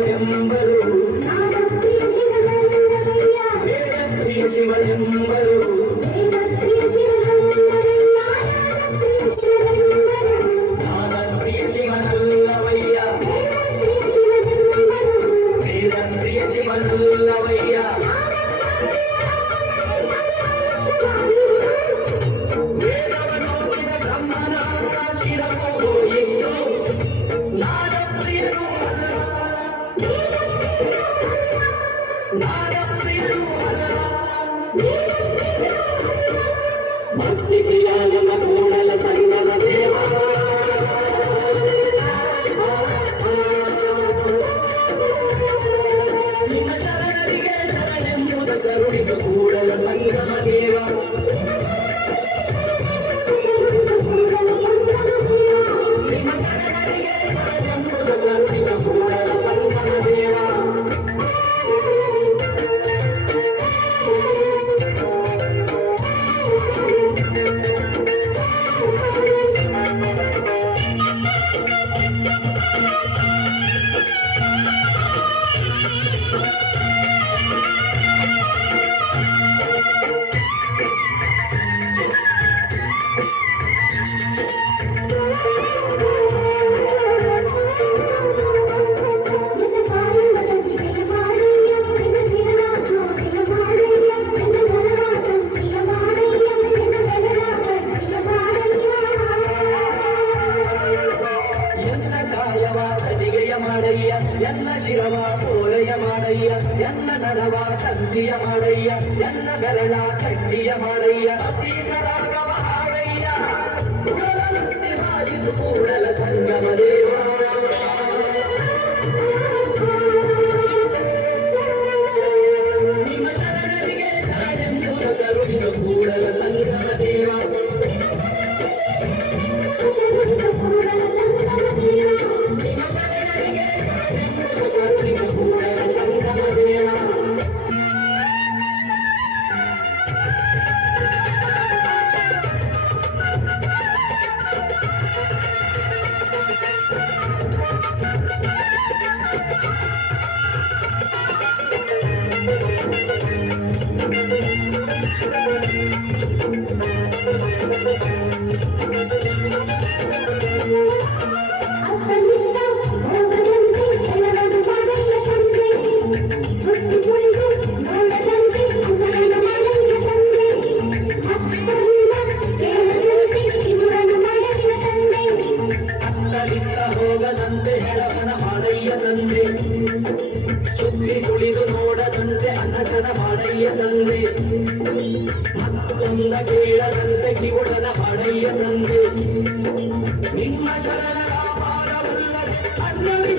ಶಿವನೆಂಬರು ಶಿವನೆಂಬರು ನಾನಪ್ರಿಯ ಶಿವನಲ್ಲವಯ್ಯ ವೇದಪ್ರಿಯ ಶಿವನಲ್ಲವಯ್ಯ ವೇದವನೋದಿನ ಬ್ರಹ್ಮನ ಶಿರವೋ ಎಂದು ನಾನಪ್ರಿಯನು ಅಲ್ಲ ನಾನಪ್ರಿಯನು ಅಲ್ಲ ಭಕ್ತಿಪ್ರಿಯಾಯನ ಕೂಡಲ ಸಂಗಮ ದೇವ ನಿನ್ನ ಶರಣರಿಗೆ ಶರಣೆಂಬುದ ಕರುಣಿಸು ಕೂಡಲ ಸಂಗಮ ದೇವ ನಿನ್ನ ಶರಣರಿಗೆ ಶರಣೆಂಬುದ ಕರುಣಿಸು ಕೂಡಲ ಸಂಗಮ ದೇವ ಎನ್ನ ಶಿರವ ಸೋಲೆಯ ಮಾಡಯ್ಯ ಎನ್ನ ನರವ ತಂದಿಯ ಮಾಡಯ್ಯ ಎನ್ನ ಬೆರಳ ಕಡ್ಡಿಯ ಮಾಡಯ್ಯ ಅತೀಸರಾಗವ ಹಾಡಯ್ಯ ಉಡಲಂತೆ ಮಾಡಿಸು ಕೂಡಲ ಸಂಗಮ ದೇವ ನಿಮ್ಮ ಶರಣರಿಗೆ ಶರಣೆಂಬುದ ಕರುಣಿಸು ಕೂಡಲ ಸಂಗಮ ದೇವ ಹೋಗದಂತೆ ಹೆಳವನ ಮಾಡಯ್ಯ ತಂದೆ ಸುದ್ದಿ ಸುಳಿದು ನೋಡದಂತೆ ಅನಗನ ಮಾಡಯ್ಯ ತಂದೆ ಮತ್ತೊಂದ ಕೇಳದಂತೆ ಕಿವುಡನ ಮಾಡಯ್ಯ ತಂದೆ ನಿಮ್ಮ ಶರಣರ ಭಾರವಲ್ಲದೆ